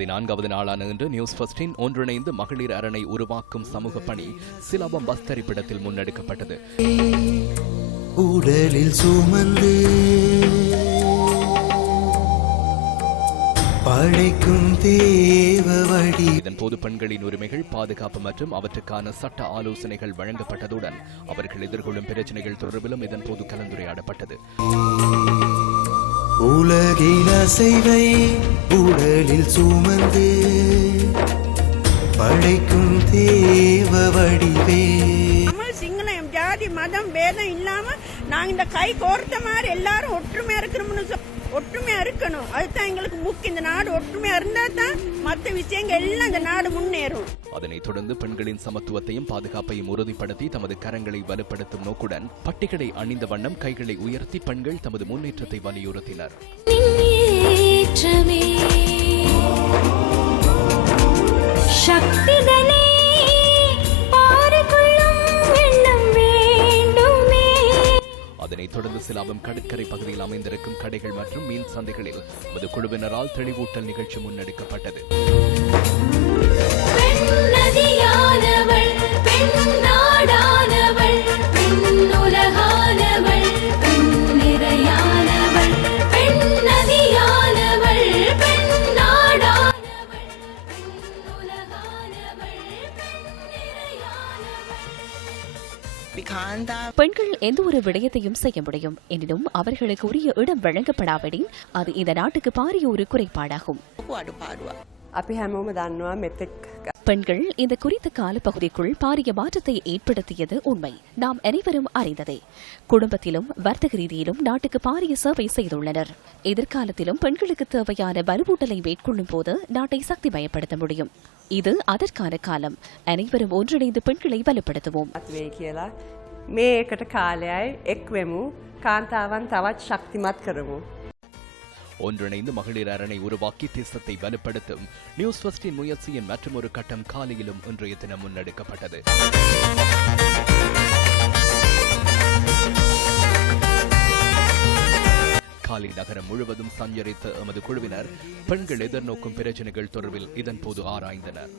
14வது நாளான இன்று நியூஸ் ஃபர்ஸ்டின் ஒன்றிணைந்து மகளிர் அரணை உருவாக்கும் சமூக பணி சிலாபம் பஸ் தரிப்பிடத்தில் முன்னெடுக்கப்பட்டது. உடலில் சுமந்து படைக்கும் தேவவடி. இதன்போது பெண்களின் உரிமைகள், பாதுகாப்பு மற்றும் அவற்றுக்கான சட்ட ஆலோசனைகள் வழங்கப்பட்டதுடன் அவர்கள் எதிர்கொள்ளும் பிரச்சனைகள் தொடர்பிலும் இதன்போது கலந்துரையாடப்பட்டது. உலகின் அசைவை உடலில் சுமந்து படைக்கும் தேவ வடிவே. சிங்களம் ஜாதி மதம் பேதம் இல்லாம நாங்க இந்த கை கோர்த்த மாதிரி எல்லாரும் ஒற்றுமையா இருக்கணும்னு ஒற்றுமையா இருக்கணும். அதுதான் எங்களுக்கு முக்கியம். இந்த நாடு ஒற்றுமையா இருந்தா தான் மற்ற விஷயங்கள் எல்லாம் இந்த நாடு முன்னேறும். அதனைத் தொடர்ந்து பெண்களின் சமத்துவத்தையும் பாதுகாப்பையும் உறுதிப்படுத்தி தமது கரங்களை வலுப்படுத்தும் நோக்குடன் பட்டிகளை அணிந்த வண்ணம் கைகளை உயர்த்தி பெண்கள் தமது முன்னேற்றத்தை வலியுறுத்தினர். அதனைத் தொடர்ந்து சிலாபம் கடற்கரை பகுதியில் அமைந்திருக்கும் கடைகள் மற்றும் மீன் சந்தைகளில் நமது குழுவினரால் தெளிவூட்டல் நிகழ்ச்சி முன்னெடுக்கப்பட்டது. பெண்கள் எந்த ஒரு விடயத்தையும் செய்ய முடியும். எனினும் அவர்களுக்கு உரிய இடம் வழங்கப்படாவிடின் அது இந்த நாட்டுக்கு பாரிய ஒரு குறைபாடாகும். பெண்கள் இந்த குறித்த காலப்பகுதிக்குள் பாரிய மாற்றத்தை ஏற்படுத்தியது உண்மை. நாம் அனைவரும் அறிந்ததே. குடும்பத்திலும் வர்த்தக ரீதியிலும் நாட்டுக்கு பாரிய சேவை செய்துள்ளனர். எதிர்காலத்திலும் பெண்களுக்கு தேவையான வலுவூட்டலை மேற்கொள்ளும் போது நாட்டை சக்திமயப்படுத்த முடியும். இது அதற்கான காலம். அனைவரும் ஒன்றிணைந்து பெண்களை வலுப்படுத்துவோம். මේකට කාලයයි එක්වෙමු කාන්තාවන් තවත් ශක්තිමත් කරමු. ஒன்றிணைந்து மகளிர் அரணை உருவாக்கி தேசத்தை வலுப்படுத்தும் நியூஸ் ஃபர்ஸ்டின் முயற்சியின் மற்றொரு கட்டம் காலையிலும் இன்றைய தினம் முன்னெடுக்கப்பட்டது. காலி நகரம் முழுவதும் சஞ்சரித்த எமது குழுவினர் பெண்கள் எதிர்நோக்கும் பிரச்சனைகள் தொடர்பில் இதன்போது ஆராய்ந்தனர்.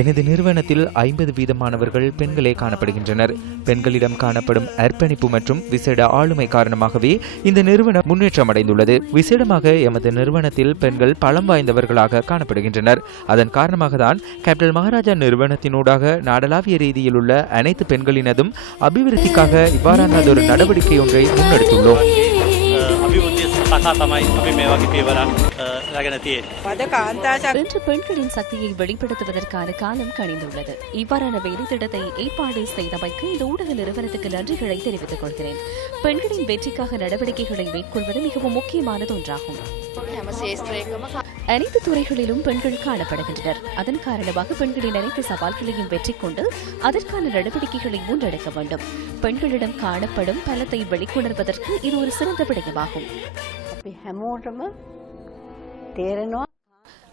எனது நிறுவனத்தில் 50% மாணவர்கள் பெண்களே காணப்படுகின்றனர். பெண்களிடம் காணப்படும் அர்ப்பணிப்பு மற்றும் விசேட ஆளுமை காரணமாகவே இந்த நிறுவனம் முன்னேற்றம் அடைந்துள்ளது. விசேடமாக எமது நிறுவனத்தில் பெண்கள் பலம் வாய்ந்தவர்களாக காணப்படுகின்றனர். அதன் காரணமாக தான் கேப்டல் மகாராஜா நிறுவனத்தினூடாக நாடளாவிய ரீதியில் உள்ள அனைத்து பெண்களினதும் அபிவிருத்திக்காக இவ்வாறான ஒரு நடவடிக்கை ஒன்றை முன்னெடுத்துள்ளோம். இன்று பெண்களின் சக்தியை வெளிப்படுத்துவதற்கான காலம் கணிந்துள்ளது. இவ்வாறான வேலை திட்டத்தை ஏற்பாடு செய்தமைக்கு இந்த ஊடக நிறுவனத்துக்கு நன்றிகளை தெரிவித்துக் கொள்கிறேன். பெண்களின் வெற்றிக்காக நடவடிக்கைகளை மேற்கொள்வது மிகவும் முக்கியமானது ஒன்றாகும். அனைத்து துறைகளிலும் பெண்கள் காணப்படுகின்றனர். அதன் காரணமாக பெண்களின் அனைத்து சவால்களையும் வெற்றி கொண்டு அதற்கான நடவடிக்கைகளை முன்னெடுக்க வேண்டும். பெண்களிடம் காணப்படும் பலத்தை வெளிக்கொணர்வதற்கு இது ஒரு சிறந்த விடயமாகும்.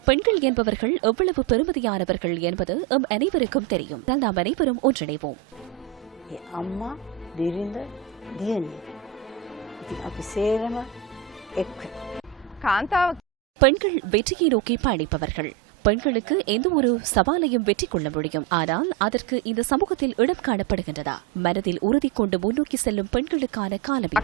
பெண்கள் என்பவர்கள் எவ்வளவு பெருமதியானவர்கள் என்பது அனைவருக்கும் தெரியும். நாம் அனைவரும் ஒன்றிணைவோம். பெண்கள் வெற்றியை நோக்கி பயணிப்பவர்கள். பெண்களுக்கு எந்த ஒரு சவாலையும் வெற்றி கொள்ள முடியும். ஆனால் அதற்கு இந்த சமூகத்தில் இடம் காணப்படுகின்றதா? மனதில் உறுதி கொண்டு முன்னோக்கி செல்லும் பெண்களுக்கான காலம்.